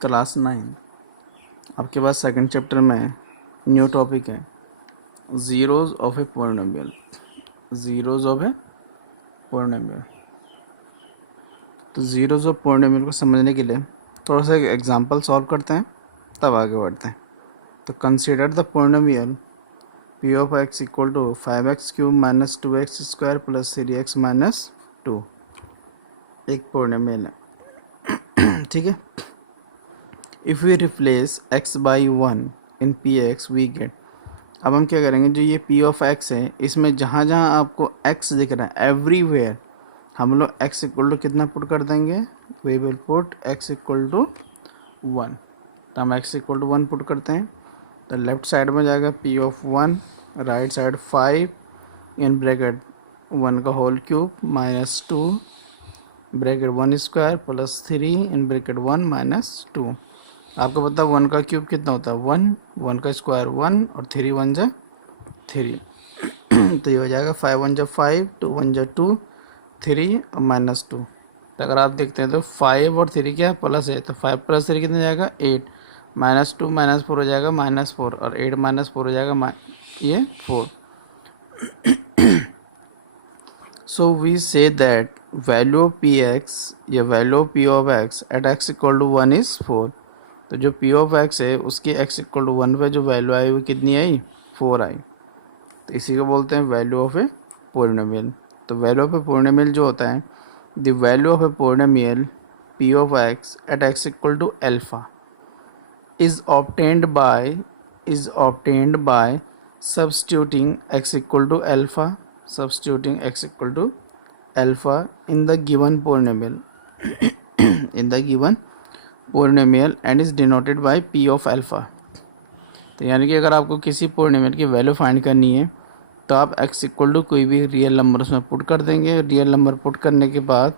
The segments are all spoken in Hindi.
क्लास 9 आपके पास सेकंड चैप्टर में न्यू टॉपिक है zeros of a polynomial. Zeros of a polynomial. तो ज़ीरोज़ ऑफ पॉलिनोमियल को समझने के लिए थोड़ा सा एक एग्जांपल सॉल्व करते हैं, तब आगे बढ़ते हैं। तो consider the polynomial P of x equal to 5x cube minus 2x square plus 3x minus 2 एक पॉलिनोमियल है। ठीक है। If we replace x by 1 in p x we get. अब हम क्या करेंगे, जो ये p ऑफ x है इसमें जहाँ जहाँ आपको x दिख रहा है एवरीवेयर हम लोग x इक्वल टू कितना पुट कर देंगे, we will put x equal to 1। तो हम x इक्वल टू 1 पुट करते हैं। तो लेफ्ट साइड में जाएगा p of 1, right side 5 in bracket 1 का whole cube minus 2 bracket 1 square plus 3 in bracket 1 minus 2। आपको पता है 1 का क्यूब कितना होता है 1, 1 का स्क्वायर 1 और 3 1 जा 3। तो ये हो जाएगा 5 1 जा 5, 2 1 जा 2, 3 और माइनस 2। तो अगर आप देखते हैं तो 5 और 3 क्या प्लस है, तो 5 प्लस 3 कितना जाएगा 8, माइनस 2 माइनस 4 हो जाएगा माइनस 4 और 8 माइनस 4 हो जाएगा ये 4। So we say that value of P X या value of P of x at x equal to 1 is 4। तो जो पी ऑफ एक्स है उसकी एक्स इक्वल टू 1 पे जो वैल्यू आई वो कितनी आई 4 आई। तो इसी को बोलते हैं वैल्यू ऑफ ए पॉलिनोमियल। तो वैल्यू ऑफ ए पॉलिनोमियल जो होता है, the value of a polynomial P of x at x equal to alpha is obtained by substituting x equal to alpha in the given polynomial and is denoted by p of alpha। तो यानी कि अगर आपको किसी पॉलिनोमियल की वैल्यू फाइंड करनी है तो आप x इक्वल टू कोई भी रियल नंबर उसमें पुट कर देंगे। रियल नंबर पुट करने के बाद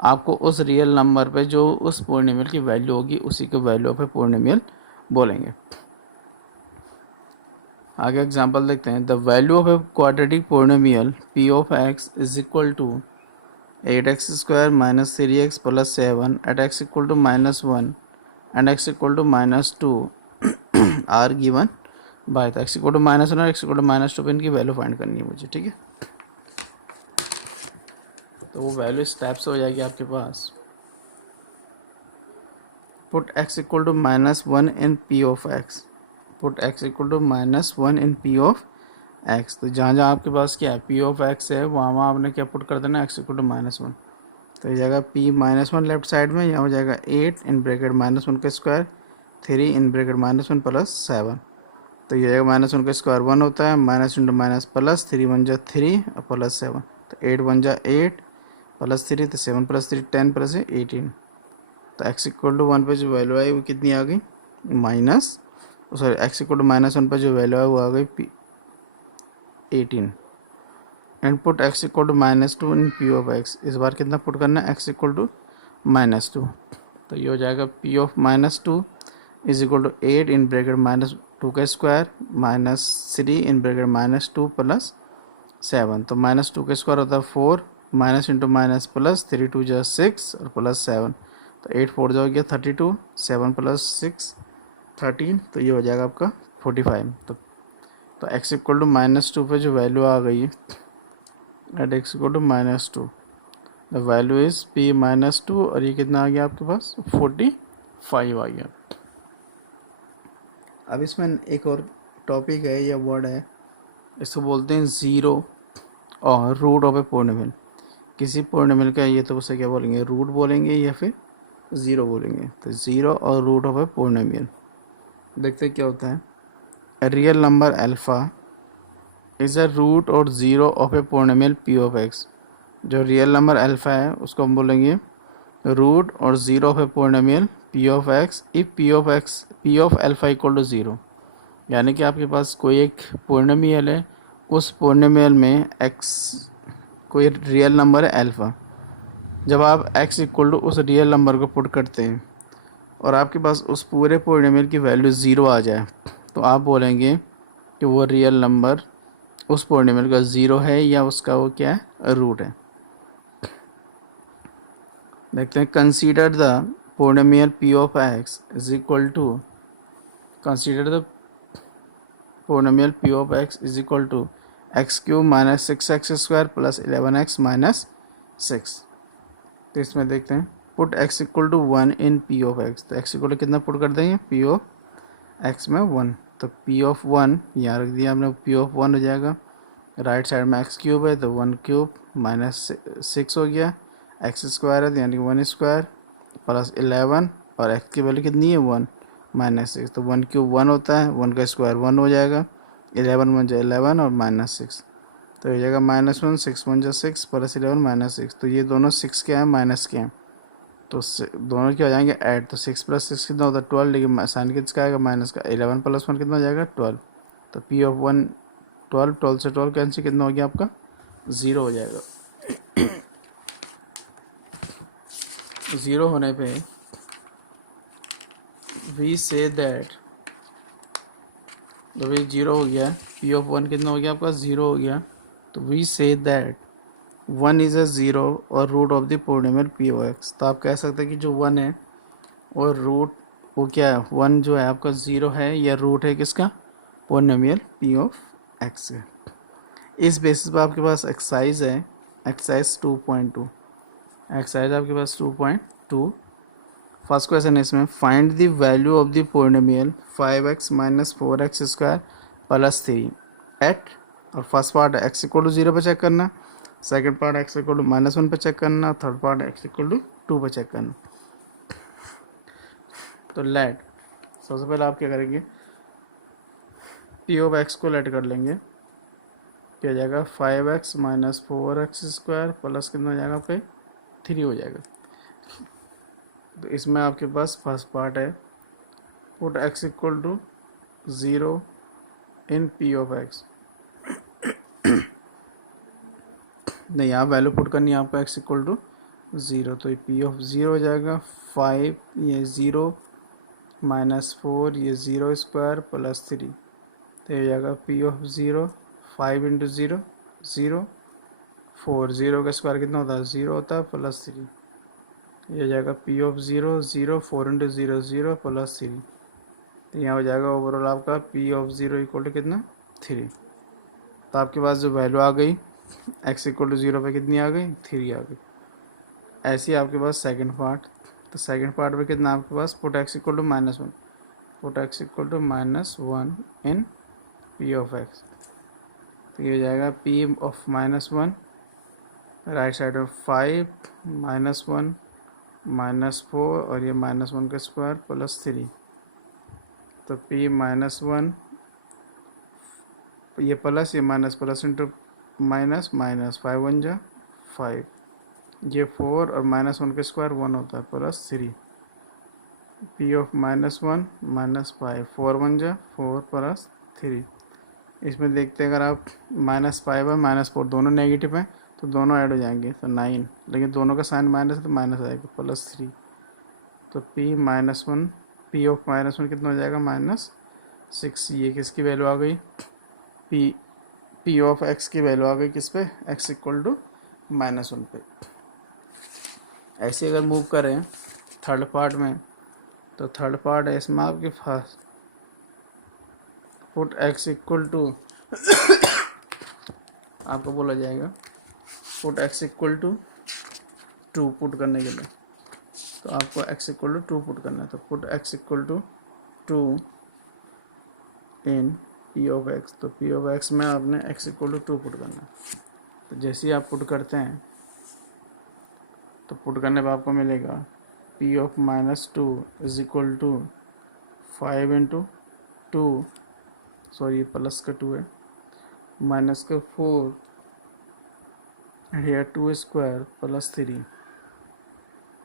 आपको उस रियल नंबर पे जो उस पॉलिनोमियल की वैल्यू होगी उसी को वैल्यू ऑफ ए पॉलिनोमियल बोलेंगे। आगे एग्जांपल देखते हैं। The value of a quadratic polynomial P of x is equal to 8x square minus 3x plus 7 at x equal to -1 and x equal to -2 are given by. तो एक्स इक्वल टू -1 और एक्स इक्वल टू -2 पे इनकी वैल्यू फाइंड करनी है मुझे। ठीक है। तो वो वैल्यू इस टाइप से हो जाएगी आपके पास। Put x equal to -1 in p of x। Put x equal to -1 in p of x। तो जहाँ जहाँ आपके पास क्या है p ऑफ x है वहाँ वहाँ आपने क्या पुट कर देना x इक्वल टू -1। तो ये जाएगा p -1 लेफ्ट साइड में, यहाँ हो जाएगा 8 इन ब्रैकेट -1 का स्क्वायर 3 इन ब्रैकेट -1 प्लस 7। तो ये जाएगा -1 का स्क्वायर 1 होता है, माइनस इंटू माइनस प्लस 3 1 जा 3 और प्लस 7। तो 8 1 जा 8 प्लस 3 तो 7 प्लस 3 10 प्लस 18। तो x इक्वल टू 1 पे जो वैल्यू आई वो कितनी आ गई x इक्वल टू -1 पे जो वैल्यू है वो आ गई 18। And put x equal to -2 in p of x। इस बार कितना पुट करना है x इक्वल टू -2। तो ये हो जाएगा p of -2 is equal to 8 in bracket -2 का स्क्वायर -3 इन ब्रैकेट -2 प्लस 7। तो -2 का स्क्वायर होता है 4, माइनस इंटू माइनस प्लस 3 2 जा 6 और प्लस 7। तो 8 4 जो हो गया 32, 7 प्लस 6 13। तो ये हो जाएगा आपका 45। तो x इक्वल टू -2 पे जो वैल्यू आ गई at x equal to -2 the value is p -2 और ये कितना आ गया आपके पास 45 आ गया। अब इसमें एक और टॉपिक है या वर्ड है, इसको बोलते हैं ज़ीरो और रूट ऑफ ए पॉलिनोमियल। किसी पॉलिनोमियल का ये तो उसे क्या बोलेंगे, रूट बोलेंगे या फिर ज़ीरो बोलेंगे। तो ज़ीरो और रूट ऑफ ए पॉलिनोमियल देखते क्या होता है। A real number alpha is a root और zero of a polynomial P of X. जो रियल नंबर अल्फ़ा है उसको हम बोलेंगे रूट और zero of a polynomial P of X if P of alpha equal to zero. यानी कि आपके पास कोई एक पॉलिनोमियल है, उस पॉलिनोमियल में एक्स कोई रियल नंबर है अल्फ़ा। जब आप x इक्वल टू उस रियल नंबर को पुट करते हैं और आपके पास उस पूरे पॉलिनोमियल की वैल्यू ज़ीरो आ जाए तो आप बोलेंगे कि वो रियल नंबर उस पॉलिनोमियल का ज़ीरो है या उसका वो क्या है रूट है। देखते हैं। Consider the polynomial p of x is equal to, consider the polynomial p of x is equal to x cube minus 6x square plus 11x minus 6। तो इसमें देखते हैं, put x equal to 1 in p of x। तो x इक्वल टू कितना पुट कर देंगे, p ऑफ x में 1। तो p ऑफ 1 यहाँ रख दिया हमने, p ऑफ 1 हो जाएगा। राइट साइड में x क्यूब है तो 1 क्यूब माइनस 6 हो गया, x स्क्वायर है तो यानी 1 स्क्वायर प्लस 11, और x की वैल्यू कितनी है 1 माइनस 6। तो 1 क्यूब 1 होता है, 1 का स्क्वायर 1 हो जाएगा, 11 1 जो 11 और माइनस 6, तो हो जाएगा -1, 6 1 जो 6 प्लस 11 माइनस 6। तो ये दोनों 6 के हैं माइनस के हैं, तो दोनों क्या हो जाएंगे ऐड। तो 6 प्लस 6 कितना होता है 12, लेकिन साइन किसका आएगा माइनस का। 11 प्लस 1 कितना हो जाएगा 12। तो p ऑफ 1 12, 12 से 12 कैंसिल, कितना हो गया आपका 0 हो जाएगा। 0 होने पे वी से दैट, तो भाई 0 हो गया, p ऑफ 1 कितना हो गया आपका 0 हो गया। तो we say that 1 is a 0 और root of the polynomial p of x। तो आप कह सकते हैं कि जो 1 है और रूट वो क्या है, 1 जो है आपका 0 है या रूट है किसका, पोलिनोमियल p ऑफ x है। इस बेसिस पर आपके पास एक्सरसाइज है, एक्सरसाइज 2.2। एक्सरसाइज आपके पास 2.2। फर्स्ट क्वेश्चन है इसमें, find the value of the polynomial 5x minus 4x square plus 3 at, और first part x equal to 0 पर चेक करना, second part x equal to -1 पर चेक करना, third part x equal to 2 पर चेक करना। तो लेट, सबसे पहले आप क्या करेंगे, p ऑफ x को लेट कर लेंगे, क्या हो जाएगा 5x minus 4x square plus कितना हो जाएगा आपका 3 हो जाएगा। तो इसमें आपके पास फर्स्ट पार्ट है, put x equal to 0 in p of x। नहीं, यहाँ वैल्यू पुट करनी है आपका x इक्वल टू 0, तो ये p ऑफ 0 हो जाएगा 5, ये 0 माइनस 4, ये 0 स्क्वायर प्लस 3, तो ये हो जाएगा p ऑफ 0 5 इंटू 0 0 4, 0 का स्क्वायर कितना होता है 0 होता है प्लस 3, ये हो जाएगा p ऑफ 0 0 4 इंटू 0 0 प्लस 3, तो यहाँ हो जाएगा ओवरऑल आपका p ऑफ 0 इक्वल टू कितना 3। तो आपके पास जो वैल्यू आ गई x इक्वल टू 0 पे कितनी आ गई 3 आ गई। ऐसे ही आपके पास सेकंड पार्ट, तो सेकंड पार्ट में कितना आपके पास, put x equal to -1, put x equal to -1 in p of x। तो ये हो जाएगा p ऑफ -1, राइट साइड में 5 -1 -4 और ये -1 का स्क्वायर प्लस 3, तो p -1, ये प्लस ये minus plus into minus minus 5 1 जा 5, ये 4 और -1 का स्क्वायर 1 होता है प्लस 3, p ऑफ -1 -5 4 1 जा 4 प्लस 3। इसमें देखते हैं अगर आप -5 और -4 दोनों नेगेटिव हैं तो दोनों ऐड हो जाएंगे, तो 9, लेकिन दोनों का साइन माइनस है तो माइनस आएगा प्लस 3। तो p -1, p ऑफ -1 कितना हो जाएगा -6। ये किसकी वैल्यू आ गई, p ऑफ x की वैल्यू आ गई किस पे, x इक्वल टू -1 पे। ऐसे अगर मूव करें थर्ड पार्ट में, तो थर्ड पार्ट है इसमें आपके पास, पुट x इक्वल टू आपको बोला जाएगा put x equal to 2 put करने के लिए, तो आपको x इक्वल टू 2 पुट करना है। तो put x equal to 2 in p of x, तो p ऑफ x में आपने x इक्वल टू 2 पुट करना है। तो जैसे ही आप पुट करते हैं तो पुट करने पर आपको मिलेगा p of -2 is equal to 5 into 2, sorry ये प्लस का 2 है, माइनस का 4 here 2 square plus 3,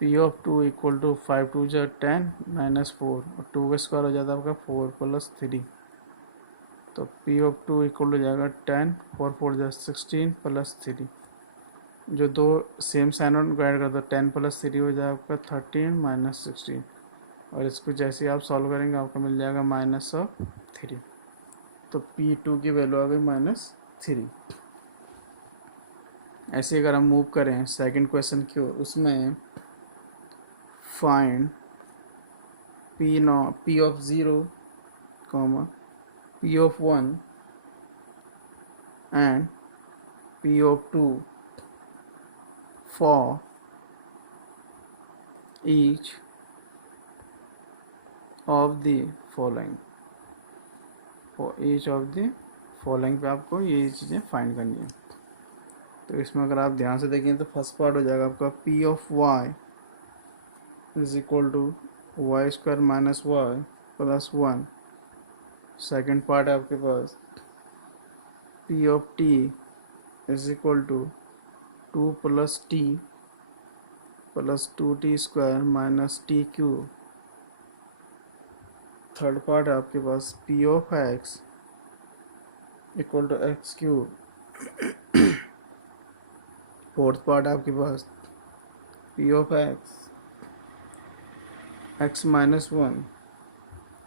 p of 2 equal to 5 2 जा 10 -4 और 2 का स्क्वायर हो जाता है आपका 4 प्लस 3, तो p ऑफ 2 इक्वल हो जाएगा 10 4 4 जा 16 प्लस 3, जो दो सेम साइन को ऐड कर दो 10 प्लस 3 हो जाएगा आपका 13 माइनस 16, और इसको जैसे ही आप सॉल्व करेंगे आपको मिल जाएगा -3। तो p2 की वैल्यू आ गई -3। ऐसे अगर हम मूव करें सेकंड क्वेश्चन की ओर, उसमें find P of 0, comma, P of 1 and P of 2 for each of the following. For each of the following पे आपको ये चीज़ें फाइंड करनी है। तो इसमें अगर आप ध्यान से देखें तो फर्स्ट पार्ट हो जाएगा आपका P of y is equal to Y square minus Y plus 1। Second part है आपके पास P of t is equal to 2 plus t plus 2t square minus t cube. Third part है आपके पास P of x equal to x cube. Fourth part है आपके पास P of x minus 1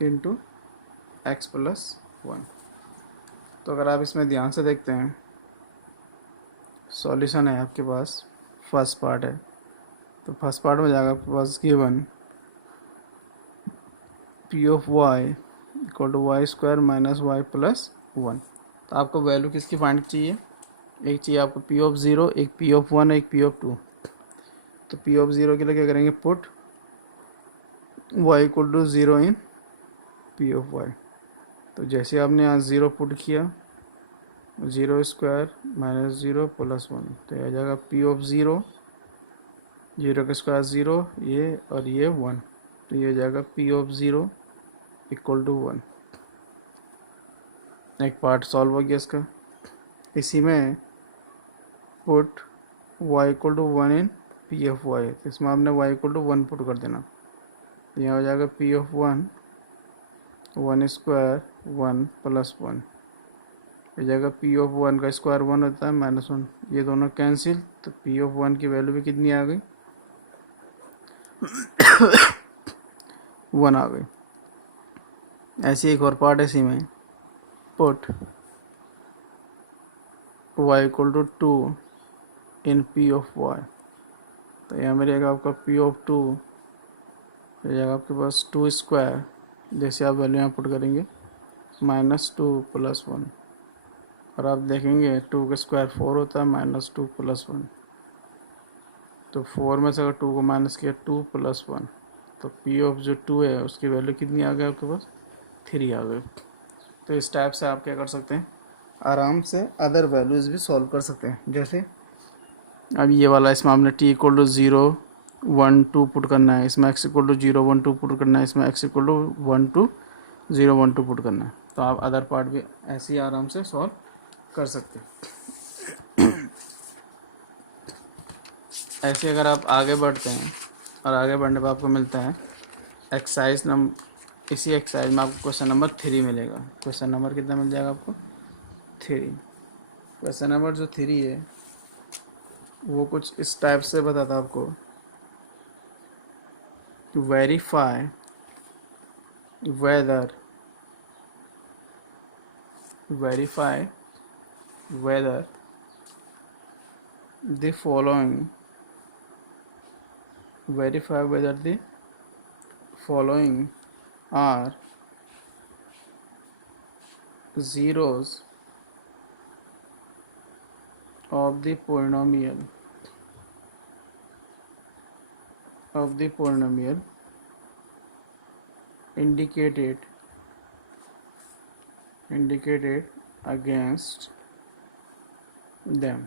into x plus 1। तो अगर आप इसमें ध्यान से देखते हैं सॉल्यूशन है आपके पास, फर्स्ट पार्ट है तो फर्स्ट पार्ट में जाएगा आपके पास given P of y equal to Y square minus Y plus 1। तो आपको वैल्यू किसकी फाइंड चाहिए? एक चाहिए आपको P ऑफ 0, एक P ऑफ 1, एक P ऑफ 2। तो P ऑफ 0 के लिए क्या करेंगे? Put y equal to 0 in P of y। तो जैसे आपने यहाँ 0 पुट किया, 0 स्क्वायर माइनस 0 प्लस 1, तो यह आ जाएगा P ऑफ 0, 0 का स्क्वायर 0, ये और ये 1, तो ये आ जाएगा P ऑफ 0 इक्वल टू 1। एक पार्ट सॉल्व हो गया इसका। इसी में put y equal to 1 in P of y, तो इसमें आपने y इक्वल टू 1 पुट कर देना, तो यहाँ हो जाएगा P ऑफ 1 स्क्वायर 1 प्लस 1, हो जाएगा P ऑफ 1 का स्क्वायर 1 होता है माइनस 1, ये दोनों कैंसिल, तो P ऑफ 1 की वैल्यू भी कितनी आ गई? 1 आ गई। ऐसी एक और पार्ट है इसी में, put y equal to 2 in P of y, तो यहाँ मिलेगा आपका P ऑफ 2, हो जाएगा आपके पास 2 स्क्वायर, जैसे आप वैल्यू यहाँ पुट करेंगे माइनस 2 प्लस 1, और आप देखेंगे 2 का स्क्वायर 4 होता है माइनस 2 प्लस 1, तो 4 में से अगर 2 को माइनस किया 2 प्लस 1, तो P ऑफ जो 2 है उसकी वैल्यू कितनी आ गई आपके पास? 3 आ गई। तो इस टाइप से आप क्या कर सकते हैं, आराम से अदर वैल्यूज़ भी सॉल्व कर सकते हैं। जैसे अब ये वाला, इसमें आपने t इक्वल टू 0 1 2 पुट करना है, इसमें x इक्वल टू 0 1 2 पुट करना है, इसमें x इक्वल टू 1 2 0 1 2 पुट करना है। तो आप अदर पार्ट भी ऐसे ही आराम से सॉल्व कर सकते हैं। ऐसे अगर आप आगे बढ़ते हैं और आगे बढ़ने पर आपको मिलता है एक्सरसाइज नंबर, इसी एक्सरसाइज में आपको क्वेश्चन नंबर 3 मिलेगा। क्वेश्चन नंबर कितना मिल जाएगा आपको? 3। क्वेश्चन नंबर जो 3 है वो कुछ इस टाइप से बताता आपको, verify whether the following are zeros of the polynomial indicated against them।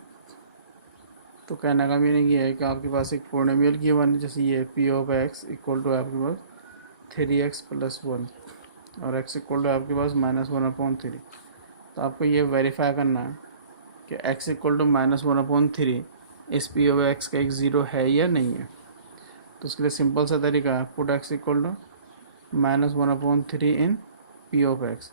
तो कहने का मीनिंग ये है कि आपके पास एक पोलिनोमियल गिवन है, जैसे ये P of x equal to आपके पास 3x प्लस 1 और x इक्वल टू आपके पास -1/3। तो आपको ये वेरीफाई करना है कि x इक्वल टू -1/3 इस P ऑफ x का एक ज़ीरो है या नहीं है। तो उसके लिए सिंपल सा तरीका है, put x equal to -1/3 in P of x।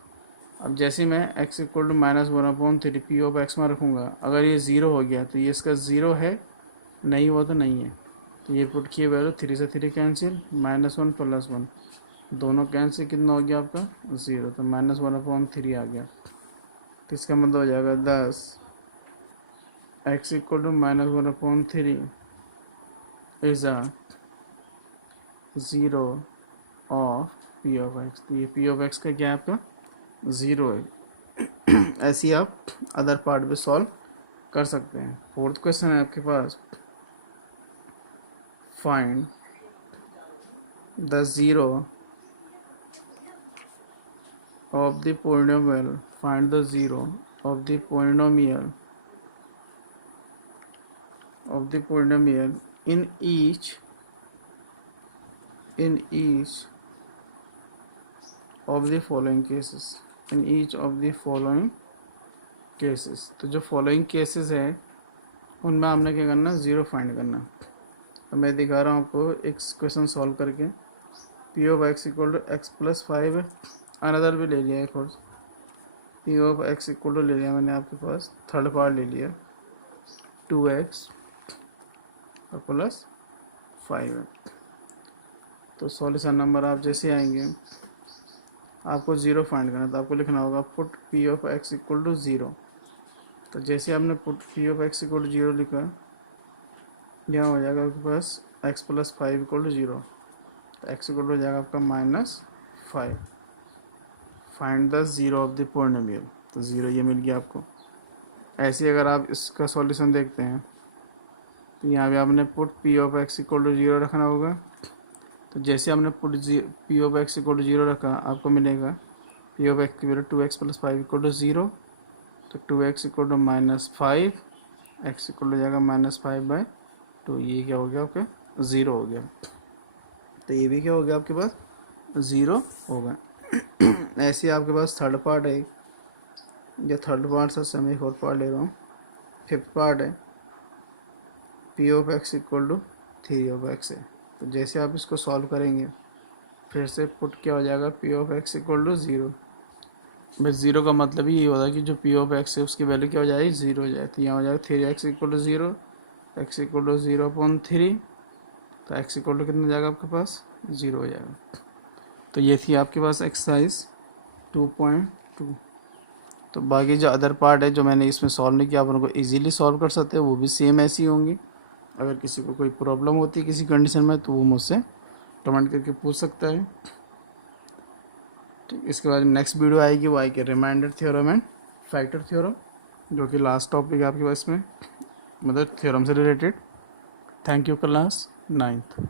अब जैसे मैं x equal to -1/3 P of x में रखूँगा, अगर ये ज़ीरो हो गया तो ये इसका ज़ीरो है, नहीं हुआ तो नहीं है। तो ये पुट किए वैल्यू 3 से 3 कैंसिल, -1 प्लस 1 दोनों कैंसिल, कितना हो गया आपका? 0, तो -1/3 आ गया। तो इसका मतलब हो जाएगा 10 x equal to -1/3 is a zero of P of x. तो ये पी ऑफ एक्स का क्या है आपका 0 है। ऐसे ही आप अदर पार्ट भी सॉल्व कर सकते हैं। फोर्थ क्वेश्चन है आपके पास, find the zero of the polynomial, find the zero of the polynomial in each of the following cases, in each of the following cases। तो जो फॉलोइंग केसेस है उनमें आपने क्या करना, ज़ीरो फाइंड करना। तो मैं दिखा रहा हूँ आपको एक क्वेश्चन सॉल्व करके। P of x equal to x plus 5 है, अनदर भी ले लिया एक और, p of x equal to ले लिया मैंने आपके पास, थर्ड पार्ट ले लिया 2x और प्लस 5 है। तो सॉल्यूशन नंबर आप जैसे आएंगे, आपको ज़ीरो फाइंड करना, तो आपको लिखना होगा put P of x equal to zero. तो जैसे आपने put P of x equal to zero लिखा, यहाँ हो जाएगा आपके पास X plus 5 equal to zero. तो एक्स इक्वल टू हो जाएगा आपका -5। Find the zero of the polynomial. तो ज़ीरो ये मिल गया आपको। ऐसे अगर आप इसका सॉल्यूशन देखते हैं तो यहाँ पे आपने put P of x equal to zero रखना होगा। तो जैसे आपने put P of x equal to zero रखा, आपको मिलेगा पी ऑफ एक्स की value 2x plus 5 equal to zero. तो 2x equal to -5, x equal to जाएगा -5/2। ये क्या हो गया आपका ज़ीरो हो गया। तो ये भी क्या हो गया आपके पास ज़ीरो होगा। ऐसे आपके पास थर्ड पार्ट है, या थर्ड पार्ट से मैं एक और पार्ट ले रहा हूँ, फिफ्थ पार्ट है, p of x equal to 3 of x है। तो जैसे आप इसको सॉल्व करेंगे, फिर से पुट क्या हो जाएगा, p of x equal to zero. बस ज़ीरो का मतलब ही ये होता है कि जो पी ऑफ एक्स है उसकी वैल्यू क्या हो जाएगी, ज़ीरो हो जाए। तो यहाँ हो जाएगा 3x equal to zero, x equal to 0/3। तो एक्स इक्वल टू कितना जाएगा आपके पास, ज़ीरो हो जाएगा। तो ये थी आपके पास एक्सरसाइज 2.2। तो बाकी जो अदर पार्ट है जो मैंने इसमें सॉल्व नहीं किया, आप उनको इजीली सॉल्व कर सकते हैं, वो भी सेम ऐसी होंगी। अगर किसी को कोई प्रॉब्लम होती है किसी कंडीशन में, तो वो मुझसे कमेंट करके पूछ सकता है। ठीक, इसके बाद नेक्स्ट वीडियो आएगी, वो आएगी remainder theorem and factor theorem, जो कि लास्ट टॉपिक है आपके पास में, मतलब थ्योरम से related. Thank you class 9th।